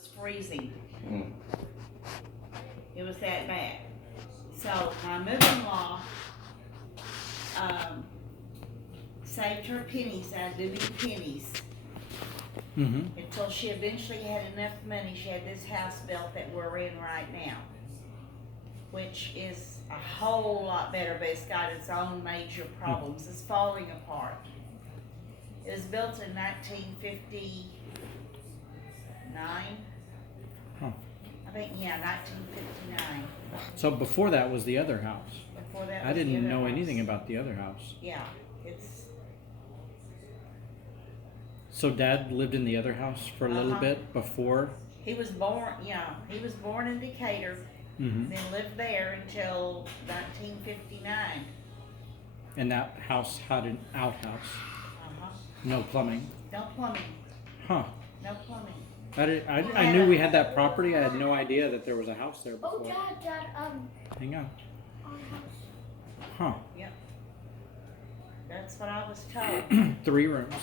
was freezing. It was that bad. So my mother-in-law saved her pennies out of doing pennies until she eventually had enough money. She had this house built that we're in right now, which is a whole lot better, but it's got its own major problems. It's falling apart. It was built in 1959. Huh. I think, yeah, 1959. So before that was the other house. Before that I was the didn't other know house. anything about the other house. Yeah, it's, So Dad lived in the other house for a little bit before? he was born in Decatur, then lived there until 1959. And that house had an outhouse. No plumbing. No plumbing, Huh. no plumbing. I knew we had that property. I had no idea that there was a house there before. Oh, Dad, Hang on. house. Huh. Yep. That's what I was told. 3 rooms.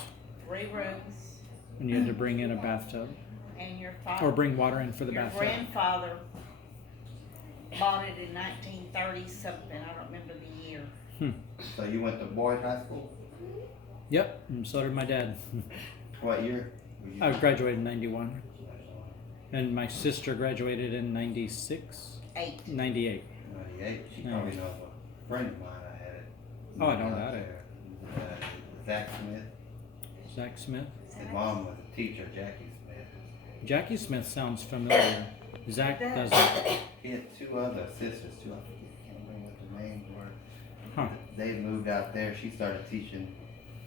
3 rooms, And you had to bring in a bathtub. and your father. Or bring water in for the Your bathtub. grandfather bought it in 1930 something. I don't remember the year. So you went to Boyd High School? Yep. And so did my dad. What year? I graduated in 91. And my sister graduated in 96? 8. 98. 98. She probably knows a friend of mine I had it. Oh, I don't know it. Zach Smith. Zach Smith. His mom was a teacher, Jackie Smith. Jackie Smith sounds familiar. Zach doesn't. He had 2 other sisters too. I can't remember what the names were. Huh. They moved out there. She started teaching.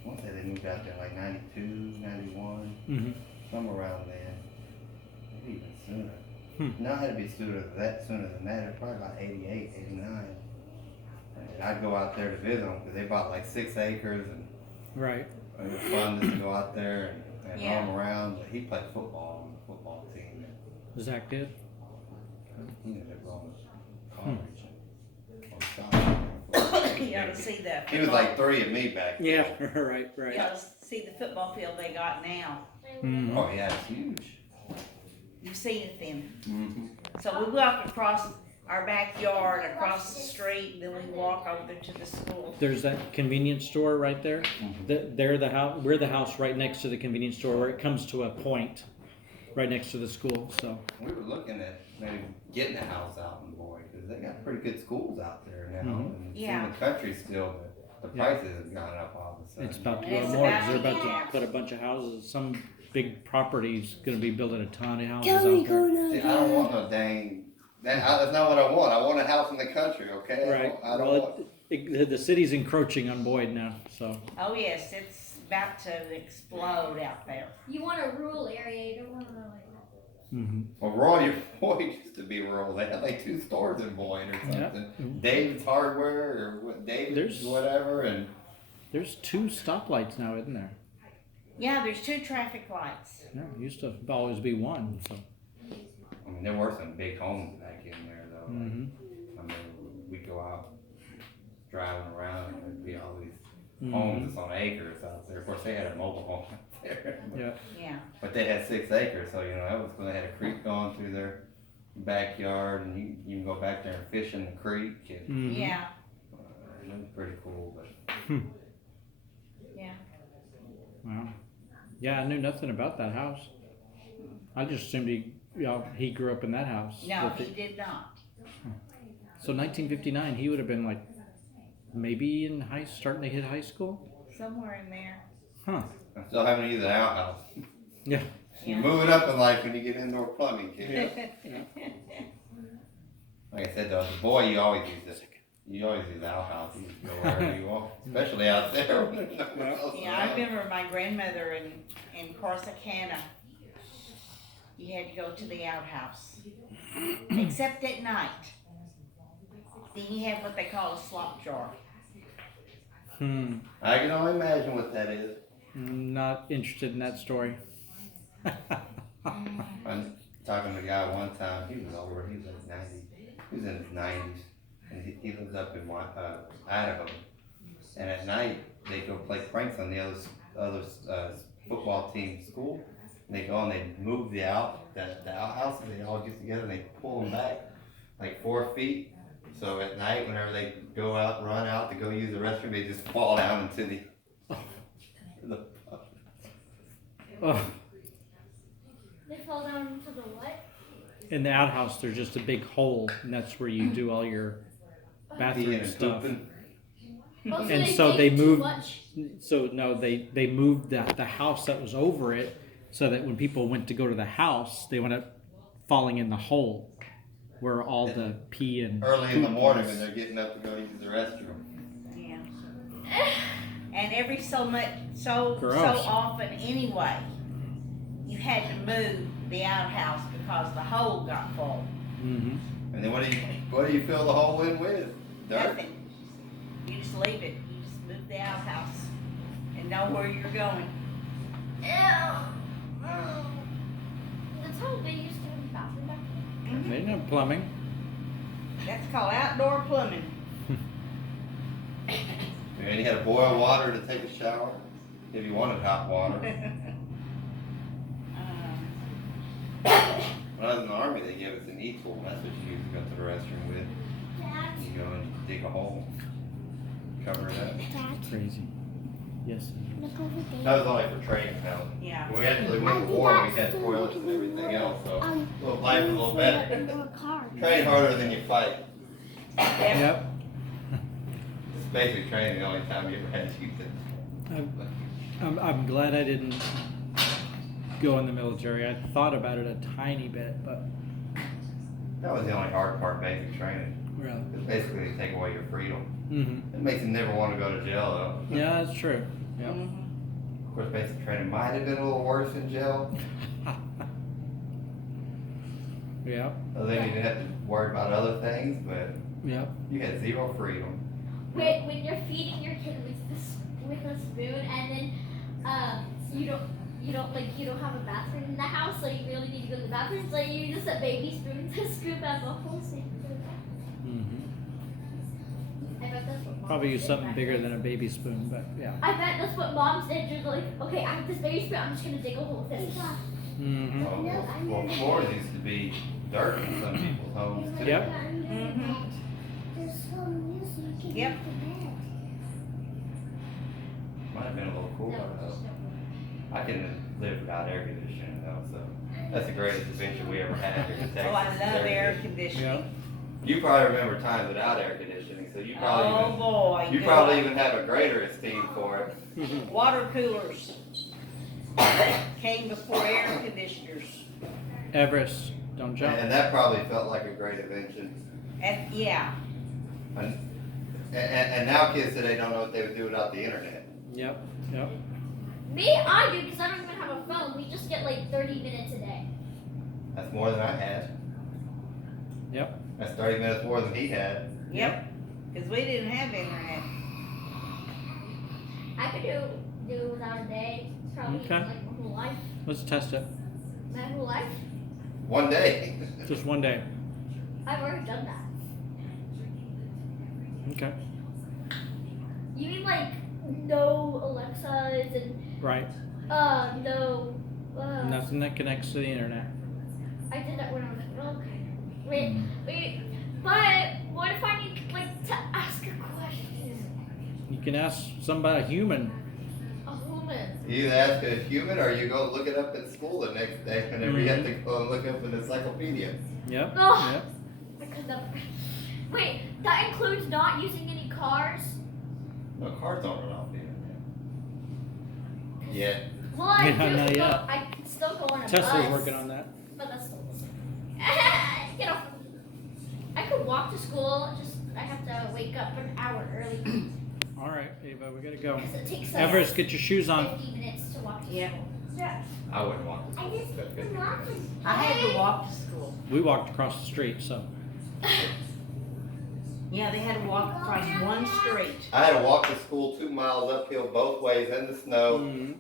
I want to say they moved out there like 92, 91, somewhere around then. Maybe even sooner. No, it had to be sooner than that. Probably about 88, 89. And I'd go out there to visit them because they bought like 6 acres, and Right. it was fun just to go out there and Yeah. roam around. But he played football on the football team. Zach did? He ended up going to college. On scholarship. You ought to see that. He was like 3 of me back then. Yeah, right. You ought to see the football field they got now. Oh yeah, it's huge. You've seen it then. So we walk across our backyard, across the street, and then we walk over to the school. There's that convenience store right there. We're the house right next to the convenience store where it comes to a point right next to the school. So We were looking at maybe getting a house out in Boyd because they got pretty good schools out there now. And it's Yeah. in the country still, but the prices have gone up all of a sudden. it's about to It's go more about because they're to about get- to put a bunch of houses. Some big property's going to be building a ton of houses Tell me, out there. See, I don't want no dang. That's not what I want. I want a house in the country, okay? Right. I don't Well, want. the city's encroaching on Boyd now. So Oh yes, it's about to explode out there. You want a rural area, you don't want to like. Well, Roy, Boyd used to be rural. They had like 2 stores in Boyd or something. David's Hardware or what? David's There's- whatever, and there's 2 stoplights now, isn't there? Yeah, there's 2 traffic lights. Yeah, it used to always be 1. So I mean there were some big homes back in there though. I mean, we'd go out driving around and there'd be all these homes that's on acres out there. Of course, they had a mobile home out there. yeah. Yeah. But they had 6 acres, so that was when they had a creek going through their backyard, and you can go back there and fish in the creek. And, Yeah. it was pretty cool, but Yeah. Wow. Yeah, I knew nothing about that house. I just assumed he grew up in that house. No, with he it. did not. So 1959, he would have been like maybe starting to hit high school. Somewhere in there. Huh. I still haven't used an outhouse. Yeah. You're moving up in life when you get indoor plumbing, kid. Like I said though, as a boy, you always use the outhouse. You can go wherever you want, especially out there. When there's no one else Yeah, I around. remember my grandmother in Corsicana. You had to go to the outhouse, except at night. Then you have what they call a slop jar. I can only imagine what that is. Not interested in that story. I'm talking to a guy one time. He was older. He was in his 90s. He was in his 90s, and he lives up in Idaho. And at night they go play pranks on the other football team school. And they go and they move the the outhouses, they all get together and they pull them back like 4 feet. So at night, whenever they go out, run out to go use the restroom, they just fall down into the Oh, They fall down into the what? in the outhouse, there's just a big hole, and that's where you do all your peeing bathroom and stuff. pooping. Oh, And so they dig too moved. much? So no, they moved the house that was over it, so that when people went to go to the house, they went up falling in the hole where all the pee and Early in the poop morning was. when they're getting up to go use the restroom. Yeah. And every so Gross. often anyway, you had to move the outhouse because the hole got full. Mm-hmm. And then what do you fill the hole in with? Dirt. Nothing. You just leave it. You just move the outhouse and know where you're going. Ew. That's how they used to do the bathroom back then. They didn't have plumbing. That's called outdoor plumbing. And you had to boil water to take a shower if you wanted hot water. When I was in the army, they gave us an e-tool. That's what you use to go to the restroom with. Dad, You go and dig a hole, cover it up. Dad, Crazy. Yes. look over there. That was only for training now. Yeah. When we actually went to war, we had toilets and everything else, so a little life a little better. Train harder than you fight. Yep. It's basically training the only time you ever had to use it. I'm glad I didn't go in the military. I thought about it a tiny bit, but That was the only hard part, basic training. really. It's basically they take away your freedom. Mm-hmm. It makes you never want to go to jail, though. Yeah, that's true. Yep. Mhm. Of course, basic training might have been a little worse in jail. Yep. So then you didn't have to worry about other things, but Yep. you had zero freedom. When you're feeding your kid with a spoon and then you don't have a bathroom in the house, so you really need to go to the bathroom, so you use a baby spoon to scoop out the whole thing. Mm-hmm. I bet that's what moms Probably use did something back bigger then. than a baby spoon, but yeah. I bet that's what moms did. Just like, okay, I have this baby spoon, I'm just gonna dig a hole with it. Mm-hmm. Well, floors used to be dirt in some people's homes, too. Yep. Mhm. Yep. Might have been a little cooler, though. I can live without air conditioning, though, so that's the greatest adventure we ever had here in Texas. Oh, I love air conditioning. Yeah. You probably remember times without air conditioning, so you probably Oh boy. you good. probably even have a greater esteem for it. Water coolers came before air conditioners. Everest, don't jump. And that probably felt like a great invention. And yeah. And now kids today don't know what they would do without the internet. Yep. Yep. Me, I do, because I don't even have a phone. We just get like 30 minutes a day. That's more than I had. Yep. That's 30 minutes more than he had. Yep. Because we didn't have internet. I could do without a day. Probably Okay. like my whole life. Let's test it. My whole life. One day. Just one day. I've already done that. Okay. You mean like no Alexas and Right. no. Nothing that connects to the internet. I did that when I was okay. Wait. But what if I need like to ask a question? You can ask somebody, a human. A human. You either ask a human or you go look it up at school the next day whenever you have to go and look up an encyclopedia. Yep. Oh. Yep. I could never. Wait, that includes not using any cars? No, cars don't run off the internet. Yet. Well, I Yeah, do. not So yet. I can still go on a Tesla's bus. working on that. But that's still the same. Get off. I could walk to school. Just I have to wake up an hour early All right, Ava, we gotta go. because it takes Everest, get your shoes on. 50 minutes to walk to Yeah. school. I wouldn't want to. I had to walk to school. We walked across the street, so. Yeah, they had to walk across one street. I had to walk to school 2 miles uphill both ways in the snow, Mhm.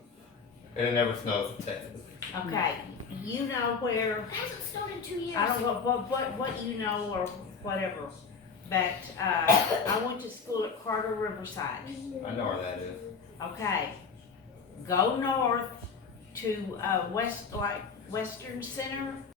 and it never snows in Texas. Okay. You know where, It hasn't snowed in 2 years. I don't know what you know or whatever, but I went to school at Carter Riverside. I know where that is. Okay. Go north to west, like Western Center